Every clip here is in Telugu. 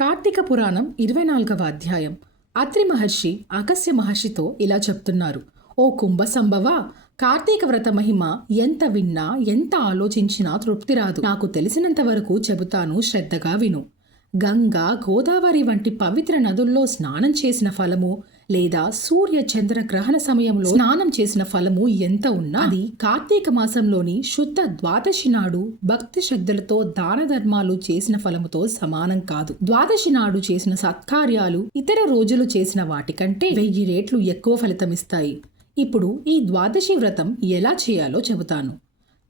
కార్తీక పురాణం ఇరవై నాలుగవ అధ్యాయం. అత్రి మహర్షి అగస్య మహర్షితో ఇలా చెప్తున్నారు. ఓ కుంభ సంభవ కార్తీక వ్రత మహిమ ఎంత విన్నా ఎంత ఆలోచించినా తృప్తి రాదు. నాకు తెలిసినంత వరకు చెబుతాను శ్రద్ధగా విను. గంగా గోదావరి వంటి పవిత్ర నదుల్లో స్నానం చేసిన ఫలము లేదా సూర్య చంద్ర గ్రహణ సమయంలో స్నానం చేసిన ఫలము ఎంత ఉన్నా అది కార్తీక మాసంలోని శుద్ధ ద్వాదశి నాడు భక్తి శ్రద్ధలతో దాన ధర్మాలు చేసిన ఫలముతో సమానం కాదు. ద్వాదశి నాడు చేసిన సత్కార్యాలు ఇతర రోజులు చేసిన వాటికంటే వెయ్యి రేట్లు ఎక్కువ ఫలితమిస్తాయి ఇప్పుడు ఈ ద్వాదశి వ్రతం ఎలా చేయాలో చెబుతాను.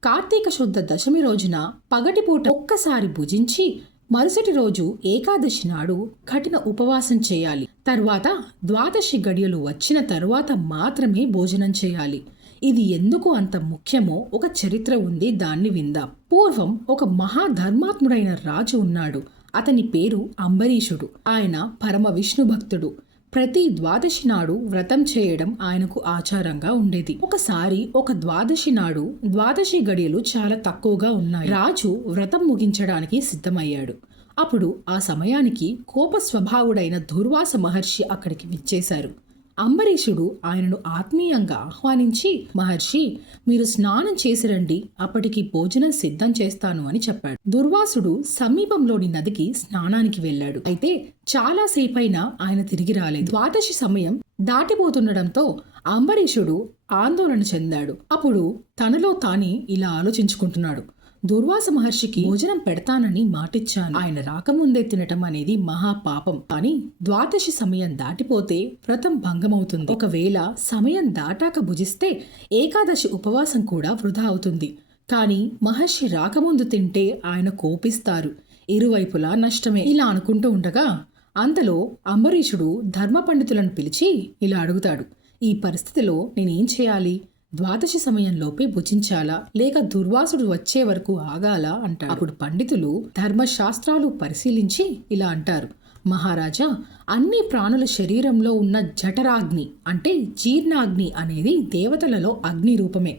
కార్తీక శుద్ధ దశమి రోజున పగటిపూట ఒక్కసారి భుజించి మరుసటి రోజు ఏకాదశి నాడు కఠిన ఉపవాసం చేయాలి. తర్వాత ద్వాదశి గడియలు వచ్చిన తరువాత మాత్రమే భోజనం చేయాలి. ఇది ఎందుకు అంత ముఖ్యమో ఒక చరిత్ర ఉంది దాన్ని విందాం. పూర్వం ఒక మహాధర్మాత్ముడైన రాజు ఉన్నాడు. అతని పేరు అంబరీషుడు. ఆయన పరమ విష్ణు భక్తుడు ప్రతి ద్వాదశి నాడు వ్రతం చేయడం ఆయనకు ఆచారంగా ఉండేది. ఒకసారి ఒక ద్వాదశి నాడు ద్వాదశి గడియలు చాలా తక్కువగా ఉన్నాయి. రాజు వ్రతం ముగించడానికి సిద్ధమయ్యాడు. అప్పుడు ఆ సమయానికి కోప స్వభావుడైన దుర్వాస మహర్షి అక్కడికి విచ్చేశారు. అంబరీషుడు ఆయనను ఆత్మీయంగా ఆహ్వానించి మహర్షి మీరు స్నానం చేసి రండి అప్పటికి భోజనం సిద్ధం చేస్తాను అని చెప్పాడు. దుర్వాసుడు సమీపంలోని నదికి స్నానానికి వెళ్ళాడు. అయితే చాలా సేపైనా ఆయన తిరిగి రాలేదు. ద్వాదశి సమయం దాటిపోతుండడంతో అంబరీషుడు ఆందోళన చెందాడు. అప్పుడు తనలో తానే ఇలా ఆలోచించుకుంటున్నాడు. దుర్వాస మహర్షికి భోజనం పెడతానని మాటిచ్చాను. ఆయన రాకముందే తినటం అనేది మహాపాపం అని ద్వాదశి సమయం దాటిపోతే వ్రతం భంగమవుతుంది. ఒకవేళ సమయం దాటాక భుజిస్తే ఏకాదశి ఉపవాసం కూడా వృధా అవుతుంది. కానీ మహర్షి రాకముందు తింటే ఆయన కోపిస్తారు. ఇరువైపులా నష్టమే. ఇలా అనుకుంటూ ఉండగా అంతలో అంబరీషుడు ధర్మ పండితులను పిలిచి ఇలా అడుగుతాడు. ఈ పరిస్థితిలో నేనేం చేయాలి? ద్వాదశి సమయంలోపే భుజించాలా? లేక దుర్వాసుడు వచ్చే వరకు ఆగాలా? అంటారు అప్పుడు పండితులు ధర్మశాస్త్రాలు పరిశీలించి ఇలా అంటారు. మహారాజా అన్ని ప్రాణుల శరీరంలో ఉన్న జఠరాగ్ని అంటే జీర్ణాగ్ని అనేది దేవతలలో అగ్ని రూపమే.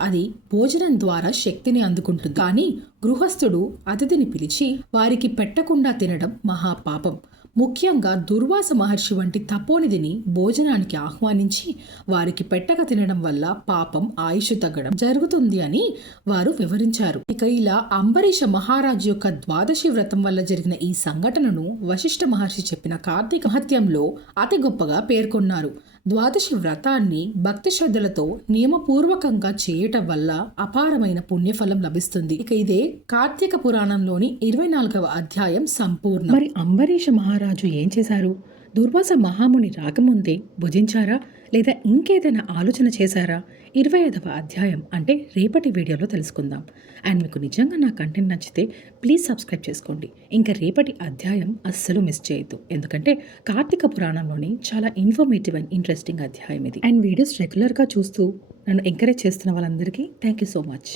అది భోజనం ద్వారా శక్తిని అందుకుంటుంది. కానీ గృహస్థుడు అతిథిని పిలిచి వారికి పెట్టకుండా తినడం మహాపాపం. ముఖ్యంగా దుర్వాస మహర్షి వంటి తపోనిధిని భోజనానికి ఆహ్వానించి వారికి పెట్టక తినడం వల్ల పాపం ఆయుష్ తగ్గడం జరుగుతుంది అని వారు వివరించారు. ఇక ఇలా అంబరీష మహారాజు యొక్క ద్వాదశి వ్రతం వల్ల జరిగిన ఈ సంఘటనను వశిష్ఠ మహర్షి చెప్పిన కార్తీక మహత్యంలో అతి గొప్పగా పేర్కొన్నారు. ద్వాదశి వ్రతాన్ని భక్తి శ్రద్ధలతో నియమపూర్వకంగా చేయటం వల్ల అపారమైన పుణ్యఫలం లభిస్తుంది. ఇక ఇదే కార్తీక పురాణంలోని ఇరవై నాలుగవ అధ్యాయం సంపూర్ణ. మరి అంబరీష మహారాజు ఏం చేశారు? దుర్వాస మహాముని రాకముందే భుజించారా? లేదా ఇంకేదైనా ఆలోచన చేశారా? ఇరవై ఐదవ అధ్యాయం అంటే రేపటి వీడియోలో తెలుసుకుందాం. అండ్ మీకు నిజంగా నా కంటెంట్ నచ్చితే ప్లీజ్ సబ్స్క్రైబ్ చేసుకోండి. ఇంకా రేపటి అధ్యాయం అస్సలు మిస్ చేయొద్దు. ఎందుకంటే కార్తీక పురాణంలోని చాలా ఇన్ఫర్మేటివ్ అండ్ ఇంట్రెస్టింగ్ అధ్యాయం ఇది. అండ్ వీడియోస్ రెగ్యులర్గా చూస్తూ నన్ను ఎంకరేజ్ చేస్తున్న వాళ్ళందరికీ థ్యాంక్ యూ సో మచ్